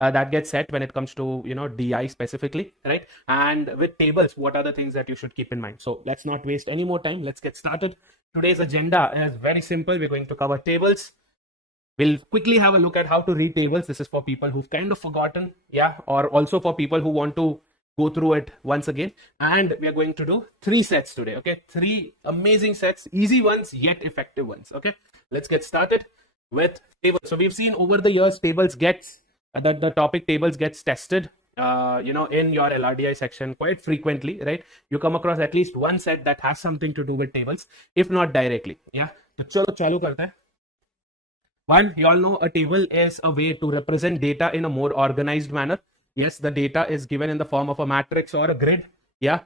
that gets set when it comes to DI specifically, right? And with tables, what are the things that you should keep in mind? So let's not waste any more time. Let's get started. Today's agenda is very simple. We're going to cover tables. We'll quickly have a look at how to read tables. This is for people who've kind of forgotten, yeah, or also for people who want to go through it once again. And we are going to do 3 sets today, okay? 3 amazing sets, easy ones, yet effective ones, okay? Let's get started with tables. So we've seen over the years, tables gets, the topic tables gets tested, in your LRDI section quite frequently, right? You come across at least one set that has something to do with tables, if not directly, yeah? So chalo chalu karte hain. One, you all know a table is a way to represent data in a more organized manner. Yes, the data is given in the form of a matrix or a grid. Yeah,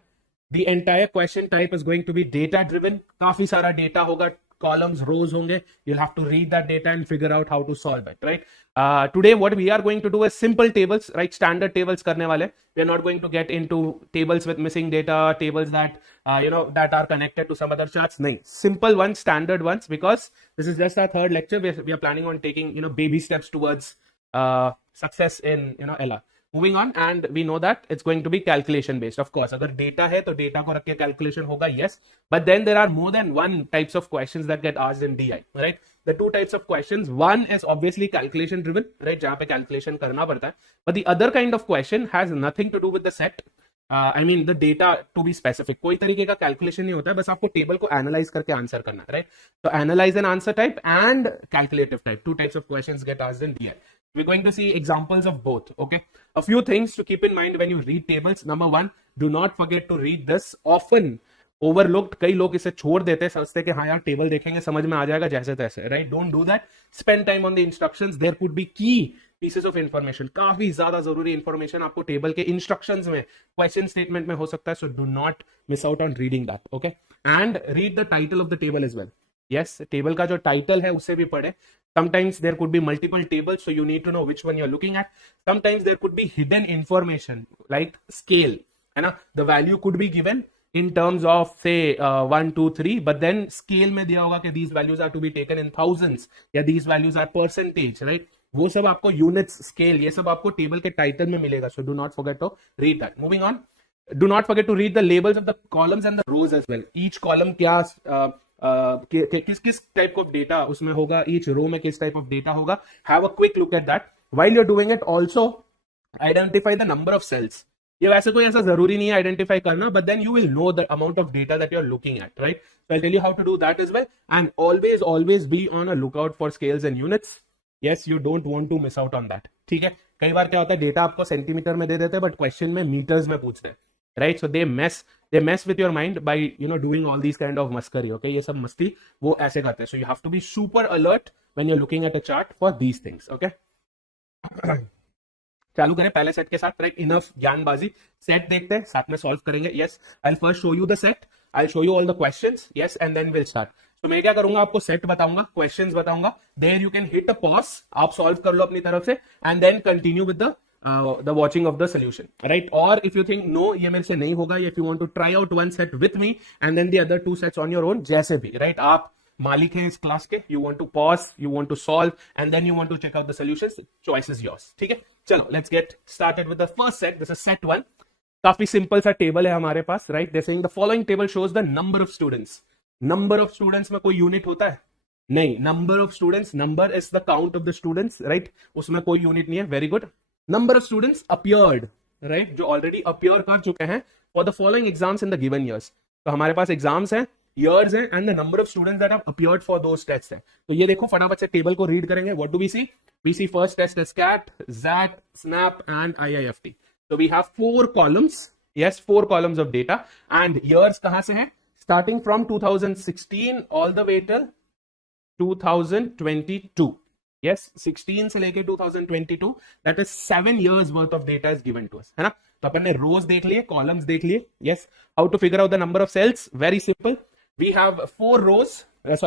the entire question type is going to be data driven. काफी सारा data होगा, columns, rows होंगे. You'll have to read that data and figure out how to solve it, right? Today, what we are going to do is simple tables, right? Standard tables करने वाले. We are not going to get into tables with missing data, tables that that are connected to some other charts. No, simple ones, standard ones, because this is just our 3rd lecture. We are planning on taking baby steps towards success in LR. Moving on, and we know that it's going to be calculation based. Of course, अगर data है तो data को रख के calculation होगा, yes. But then there are more than one types of questions that get asked in DI, right? The 2 types of questions. One is obviously calculation driven, right? जहाँ पे calculation करना पड़ता है. But the other kind of question has nothing to do with the set. I mean the data to be specific. कोई तरीके का calculation नहीं होता है, बस आपको table को analyze करके answer करना है, right? So analyze and answer type and calculative type. 2 types of questions get asked in DI. We're going to see examples of both, okay? A few things to keep in mind when you read tables. Number 1, do not forget to read this. Often overlooked, कई लोग इसे छोड़ देते हैं, समझते हैं कि हाँ यार टेबल देखेंगे समझ में आ जाएगा जैसे तैसे, right? Don't do that. Spend time on the instructions. There could be key pieces of information. काफी ज्यादा जरूरी information आपको टेबल के instructions में, question statement में हो सकता है. So do not miss out on reading that, okay? And read the title of the table as well. Yes, table का जो टाइटल है उसे भी पढ़े. Sometimes there could be multiple tables, so you need to know which one you're looking at. Sometimes there could be hidden information like scale. The value could be given in terms of say 1, 2, 3, but then scale में दिया होगा कि these values are to be taken in thousands या these values are percentage, right? वो सब आपको units, scale, ये सब आपको टेबल के टाइटल में मिलेगा. So do not forget to read that. Moving on, do not forget to read the labels of the columns and the rows as well. Each column क्या किस टाइप ऑफ डेटा उसमें होगा, each row में किस type of data होगा. Have a quick look at that while you are doing it. Also identify the number of cells. ये वैसे कोई ऐसा जरूरी नहीं है आइडेंटिफाई करना, but then you will know the amount of data that you are looking at, right? So I tell you how to do that as well. And always be on a lookout for scales and units. Yes, you don't want to miss out on that, ठीक है? कई बार क्या होता है, data आपको centimetre में दे देते हैं बट क्वेश्चन में मीटर्स में पूछते हैं, right? So they mess with your mind by doing all these kind of maskari, okay? ये सब मस्ती वो ऐसे करते हैं. So you have to be super alert when you're looking at a chart for these things, okay? चालू करें पहले सेट के साथ, राइट? इनफ ज्ञानबाजी. सेट देखते हैं, साथ में सॉल्व करेंगे. Yes, I first show you the set, I show you all the questions, yes, and then will start. तो मैं क्या करूंगा, आपको सेट बताऊंगा, क्वेश्चंस बताऊंगा, there you can hit a pause, आप सॉल्व कर लो अपनी तरफ से, and then continue with the watching of the solution, right? Or if you think no ये मेरे से नहीं होगा, if you want to try out one set with me and then the other 2 sets on your own, जैसे भी, right? आप मालिक हैं इस क्लास के, you want to pause, you want to solve, and then you want to check out the solutions. Choice is yours, ठीक है? चलो, let's get started with the first set. This is set 1. काफी simple सा table है हमारे पास, right? They're saying the following table shows the number of students. Number of students में कोई unit होता है? नहीं. Number of students, number is the count of the students, right? उसमें कोई यूनिट नहीं है. Very good. Number of students appeared, right? जो already appear कर चुके हैं for the following exams in the given years. तो हमारे पास exams हैं, years हैं, and the number of students that have appeared for those tests हैं. तो ये देखो, फटाफट से टेबल को रीड करेंगे. What do we see? We see first test is CAT, ZAT, SNAP, and IIFT. So we have 4 columns. Yes, 4 columns of data. And years कहाँ से हैं? Starting from 2016 all the way till 2022. Yes, 16 से लेके 2022, that is 7 years worth of data is given to us, है ना? तो अपन ने rows देख लिए, columns देख लिए. Yes, how to figure out the number of cells? Very simple. We have 4 rows,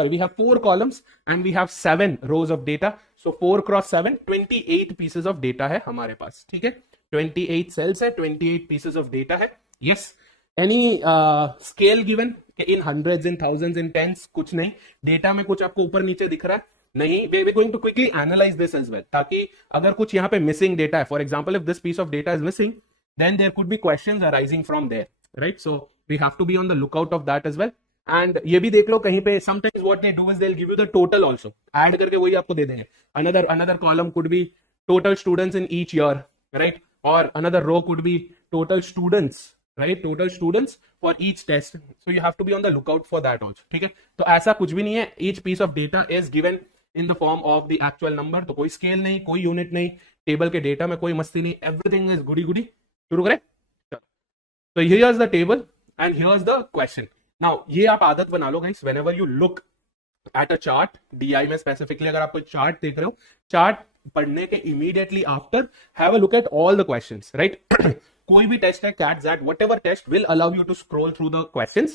we have 4 columns and we have 7 rows of data. So 4 cross 7, 28 pieces of data है हमारे पास, ठीक है? 28 cells है, 28 pieces of data है. Yes, any scale given in hundreds, in thousands, in tens? कुछ नहीं. Data में कुछ आपको ऊपर नीचे दिख रहा है? नहीं, we going to quickly analyse this as well, ताकि अगर कुछ यहाँ पे मिसिंग डेटा है, for example if this piece of data is missing, then there could be questions arising from there, right? So we have to be on the lookout of that as well. And ये भी देख लो कहीं पे sometimes what they do is they will give you the total also, add करके वही आपको दे देंगे. Another column could be total students in each year, right? और another row could be total students, right? Total students for each test. So you have to be on the lookout for that also. ठीक है? तो ऐसा कुछ भी नहीं है. Each piece of data is given in the form of the actual number. तो कोई स्केल नहीं, कोई यूनिट नहीं, टेबल के डेटा में कोई मस्ती नहीं. Everything is goody goody. शुरू करें? So here is the table and here is the question. Now ये आप आदत बना लो guys. Whenever you look at a chart, DI में specifically अगर आप कोई चार्ट देख रहे हो, चार्ट पढ़ने के immediately after have a look at all the questions, right? कोई भी टेस्ट है, CAT XAT whatever test will allow you to scroll through the questions.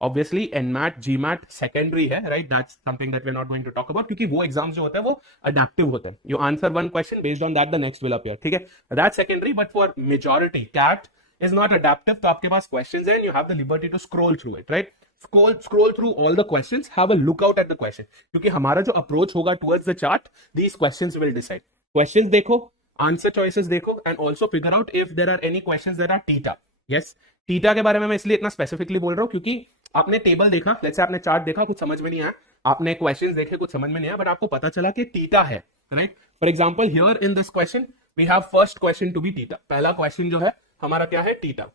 Obviously NMAT, GMAT secondary है, right? That's something that we're not going to talk about, क्योंकि वो exams जो होते हैं वो adaptive होते हैं. You answer one question, based on that the next will appear. ठीक है? That's secondary, but for majority CAT is not adaptive. तो आपके पास questions हैं and you have the liberty to scroll through it, right? Scroll through all the questions, have a look out at the question, क्योंकि हमारा जो approach होगा towards the chart, these questions will decide. Questions देखो, answer choices देखो, and also figure out if there are any questions that are theta. Yes, theta के बारे में मैं इसलिए इतना स्पेसिफिकली बोल रहा हूं क्योंकि आपने टेबल देखा, जैसे आपने चार्ट देखा, कुछ समझ में नहीं आया, आपने क्वेश्चंस देखे, कुछ समझ में नहीं आया, बट आपको पता चला कि थीटा है, right? For example here in this question we have first question to be theta. पहला क्वेश्चन जो है हमारा क्या है? थीटा.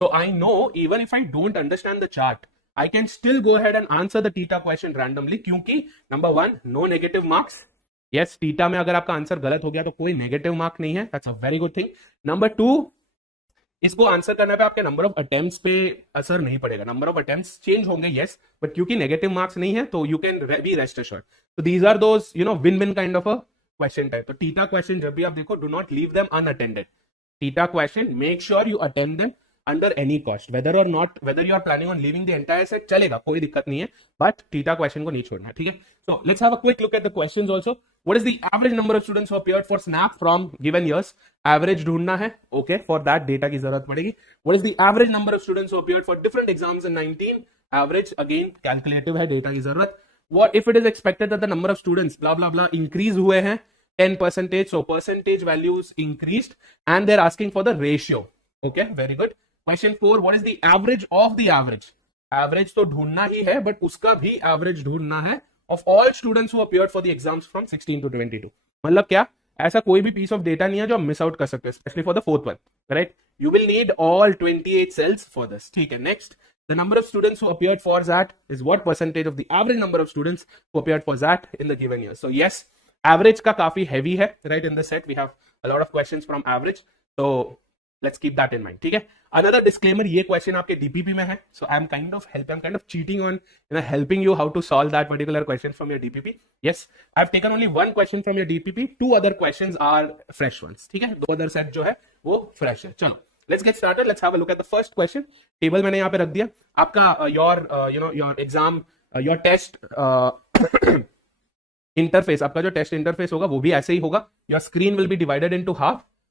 तो I know even if I don't understand the chart, I can still go ahead and answer the theta question randomly, क्योंकि number one, no negative marks. Yes, theta में अगर आपका आंसर गलत हो गया तो कोई नेगेटिव मार्क नहीं है. That's a very good thing. Number two, इसको आंसर करने पे आपके नंबर ऑफ अटेम्प्ट्स पे असर नहीं पड़ेगा. नंबर ऑफ अटेम्प्ट्स चेंज होंगे, यस, बट क्योंकि नेगेटिव मार्क्स नहीं है तो you can be rest assured. तो these are those win win kind of a question type. तो थीटा क्वेश्चन जब भी आप देखो, do not leave them unattended. Theta question make sure you attend them under any cost, whether you are planning on leaving the entire set, चलेगा, कोई दिक्कत नहीं है, but थीटा क्वेश्चन को नहीं छोड़ना, ठीक है? So let's have a quick look at the questions also. What is the average number of students who appeared for SNAP from given years? Average ढूंढना है, okay? For that data की जरूरत पड़ेगी. What is the average number of students who appeared for different exams in 19? Average again calculative है, data की जरूरत. What if it is expected that the number of students blah blah blah increase हुए हैं 10%, so percentage values increased and they're asking for the ratio. Okay, very good. Question 4, what is the average of the average? Average तो ढूंढना ही है, but उसका भी average ढूंढना है of all students who appeared for the exams from 16 to 22. मतलब क्या? ऐसा कोई भी piece of data नहीं है जो हम miss out कर सकते हैं, especially for the fourth one, right? You will need all 28 cells for this. ठीक है, next. The number of students who appeared for that is what percentage of the average number of students who appeared for that in the given year. So yes, average का काफी heavy है, right? In the set we have a lot of questions from average. So let's keep that in mind. ठीक है? Another disclaimer, ये question आपके DPP में है, so I'm kind of cheating on helping you how to solve that particular question from your DPP. Yes, I've taken only one question from your DPP. Two other questions are fresh ones. ठीक है? दो other set जो है वो fresh है. चलो, let's get started. Let's have a look at the first question. Table मैंने यहाँ पे रख दिया. आपका your exam, your test interface, आपका जो टेस्ट इंटरफेस होगा वो भी ऐसे ही होगा. Your screen will be divided into half.